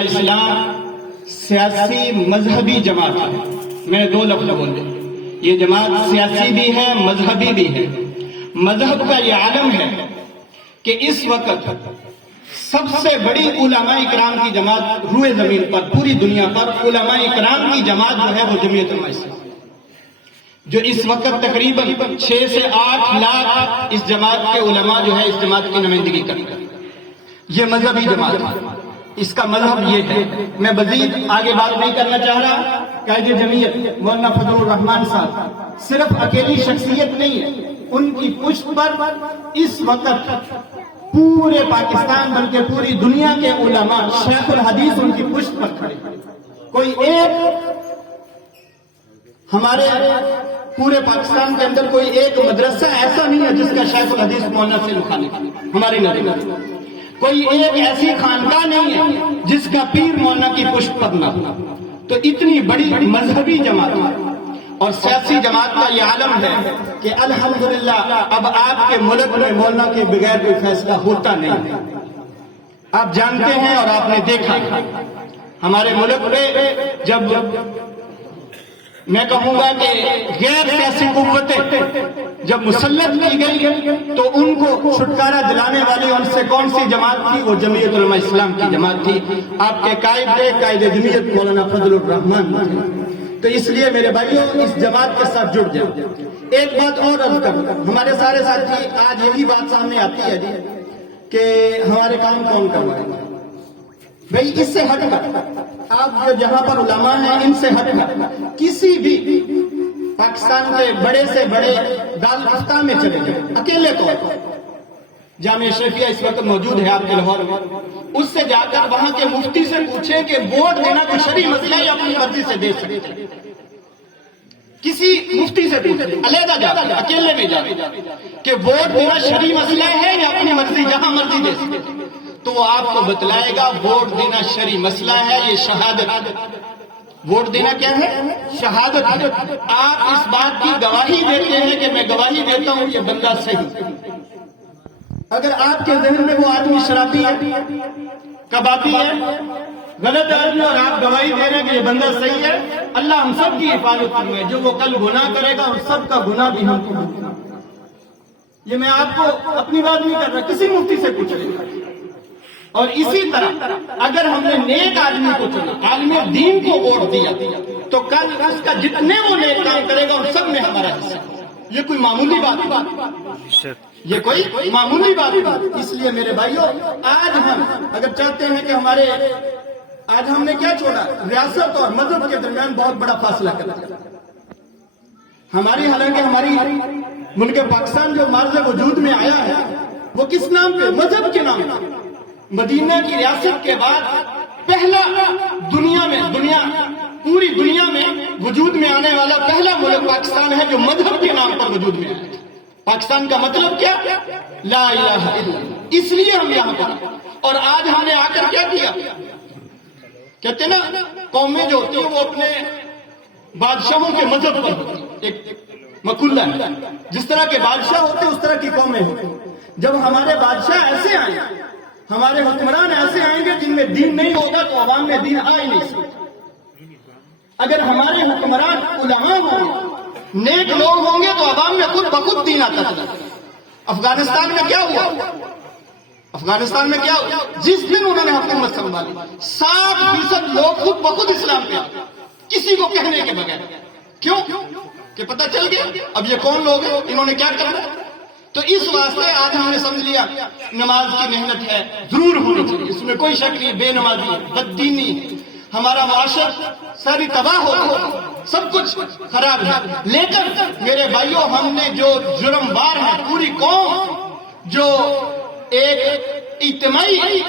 اسلام سیاسی مذہبی جماعت ہے. میں دو لفظ بولے. یہ جماعت سیاسی بھی ہے، مذہبی بھی ہے. مذہب کا یہ عالم ہے کہ اس وقت سب سے بڑی علماء اکرام کی جماعت روئے زمین پر، پوری دنیا پر علماء اکرام کی جماعت جو ہے وہ جمعیت علماء اسلام، جو اس وقت تقریباً 6 سے 8 لاکھ اس جماعت کے علماء جو ہے اس جماعت کی نمائندگی کرتے ہیں. یہ مذہبی جماعت ہے. اس کا مذہب یہ ہے. میں مزید آگے بات نہیں کرنا چاہ رہا. قائد جمعیت مولانا فضل الرحمان صاحب صرف اکیلی شخصیت نہیں ہے، ان کی پشت پر اس وقت پورے پاکستان بلکہ پوری دنیا کے علماء شیخ الحدیث ان کی پشت پر کھڑے. کوئی ایک ہمارے پورے پاکستان کے اندر کوئی ایک مدرسہ ایسا نہیں ہے جس کا شیخ الحدیث مولانا سے مخالف ہماری نظر میں. کوئی ایک ایسی خانقاہ نہیں ہے جس کا پیر مولانا کی پشت پر نہ ہو. تو اتنی بڑی مذہبی جماعت اور سیاسی جماعت کا یہ عالم ہے کہ الحمدللہ اب آپ کے ملک میں مولانا کے بغیر کوئی فیصلہ ہوتا نہیں. آپ جانتے ہیں اور آپ نے دیکھا ہمارے ملک میں جب میں کہوں گا کہ غیر سیاسی قوتیں جب مسلط کی گئی تو ان کو چھٹکارا دلانے والی ان سے کون سی جماعت تھی؟ وہ جمعیت علماء اسلام کی جماعت تھی. آپ کے قائد تھے قائد جمعیت مولانا فضل الرحمان تھے. تو اس لیے میرے بھائیوں اس جماعت کے ساتھ جڑ جائیں. ایک بات اور عرض کروں، ہمارے سارے ساتھی آج یہی بات سامنے آتی ہے جی کہ ہمارے کام کون کروائے گا. بھائی اس سے ہٹ کر آپ جو جہاں پر علماء ہیں ان سے ہٹ کر کسی بھی پاکستان کے بڑے سے بڑے دارالفتہ میں چلے جائیں اکیلے طور پر. جامعہ شریفیہ اس وقت موجود ہے آپ کے لاہور میں. اس سے جا کر وہاں کے مفتی سے پوچھیں کہ ووٹ دینا کوئی شرعی مسئلہ ہے یا اپنی مرضی سے دے سکتے ہیں. کسی مفتی سے پوچھیں علیحدہ جا کر اکیلے میں جا کہ ووٹ دینا شرعی مسئلہ ہے یا اپنی مرضی جہاں مرضی دے سکتے ہیں. تو وہ آپ کو بتلائے گا ووٹ دینا شرعی مسئلہ ہے، یہ شہادت. ووٹ دینا کیا ہے؟ شہادت ہے. آپ اس بات کی گواہی دیتے ہیں کہ میں گواہی دیتا ہوں یہ بندہ صحیح. اگر آپ کے ذہن میں وہ آدمی شرابی ہے، کبابی ہے، غلط آدمی اور آپ گواہی دے رہے ہیں کہ یہ بندہ صحیح ہے، اللہ ہم سب کی حفاظت فرمائے. جو وہ کل گناہ کرے گا اس سب کا گناہ بھی ہم کو ہوگا. یہ میں آپ کو اپنی بات نہیں کر رہا، کسی مفتی سے پوچھ لیں. اور اسی طرح اگر ہم نے نیک آدمی کو چنا، عالم دین کو ووٹ دیا تو کل اس کا جتنے وہ نیک کام کرے گا ان سب میں ہمارا حصہ. یہ کوئی معمولی بات، یہ کوئی معمولی بات. اس لیے میرے بھائیوں آج ہم اگر چاہتے ہیں کہ ہمارے آج ہم نے کیا چھوڑا، ریاست اور مذہب کے درمیان بہت بڑا فاصلہ کر دیا. ہماری حالانکہ ہماری ملک پاکستان جو مارز وجود میں آیا ہے وہ کس نام پہ؟ مذہب کے نام پہ. مدینہ کی ریاست کے بعد پہلا پوری دنیا میں وجود میں آنے والا پہلا ملک پاکستان ہے جو مذہب کے نام پر وجود میں آیا. پاکستان کا مطلب کیا؟ لا الہ الا اللہ. اس لیے ہم یہاں پر. اور آج ہم نے آ کر کیا کیا؟ کہتے نا قومیں جو ہوتی ہیں وہ اپنے بادشاہوں کے مذہب پر ہوتی ہیں. ایک مقولہ ہے، جس طرح کے بادشاہ ہوتے اس طرح کی قومیں ہوتی. جب ہمارے بادشاہ ایسے آئے، ہمارے حکمران ایسے آئیں گے جن میں دین نہیں ہوگا تو عوام میں دین آ ہی نہیں سکتا. اگر ہمارے حکمران علماء ہوں گے، نیک لوگ ہوں گے تو عوام میں خود بخود دین آتا تھا. افغانستان میں کیا ہوا؟ افغانستان میں کیا ہوا؟ جس دن انہوں نے حکومت سنبھالی 60% لوگ خود بخود اسلام پہ آئے، کسی کو کہنے کے بغیر. کیوں کہ پتہ چل گیا اب یہ کون لوگ ہیں، انہوں نے کیا کرنا. تو اس واسطے آج ہم نے سمجھ لیا نماز کی محنت ہے، ضرور ہونی چاہیے، اس میں کوئی شک نہیں. بے نمازی ہے، بددینی ہے، ہمارا معاشرہ ساری تباہ ہو گیا، سب کچھ خراب ہے. لیکن میرے بھائیوں ہم نے جو جرم بار ہے، پوری قوم جو ایک اجتماعی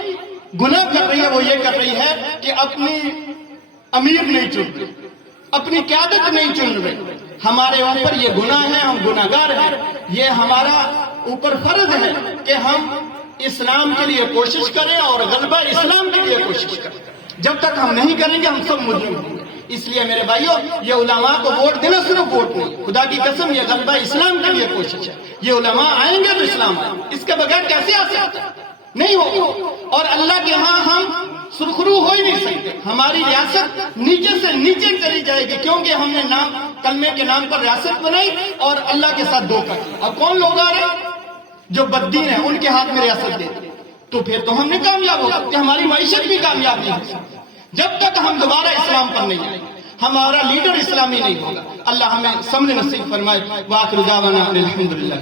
گناہ کر رہی ہے وہ یہ کر رہی ہے کہ اپنی امیر نہیں چن رہی، اپنی قیادت نہیں چن رہے. ہمارے اوپر یہ گناہ ہے، ہم گناہگار ہیں. یہ ہمارا اوپر فرض ہے کہ ہم اسلام کے لیے کوشش کریں اور غلبہ اسلام کے لیے کوشش کریں. جب تک ہم نہیں کریں گے ہم سب مجرم ہوں گے. اس لیے میرے بھائیوں یہ علماء کو ووٹ دینا صرف ووٹ نہیں، خدا کی قسم یہ غلبہ اسلام کے لیے کوشش ہے. یہ علماء آئیں گے تو اسلام آئیں گے، اس کے بغیر کیسے آ سکتے؟ نہیں ہوگا. اور اللہ کے ہاں ہم سرخرو ہو ہی نہیں سکتے. ہماری ریاست نیچے سے نیچے چلی جائے گی کیونکہ ہم نے کلمے کے نام پر ریاست بنائی اور اللہ کے ساتھ دھوکہ کیا. اب کون لوگ آ رہے ہیں جو بددین ہیں ان کے ہاتھ میں ریاست دے دی تو پھر تو ہم نہیں کامیاب ہو سکتے, ہماری معیشت بھی کامیاب نہیں ہو سکتی جب تک ہم دوبارہ اسلام پر نہیں آئیں. ہمارا لیڈر اسلامی نہیں ہوگا. اللہ ہمیں سمجھ نصیب فرمائے. وآخر دعوانا الحمدللہ.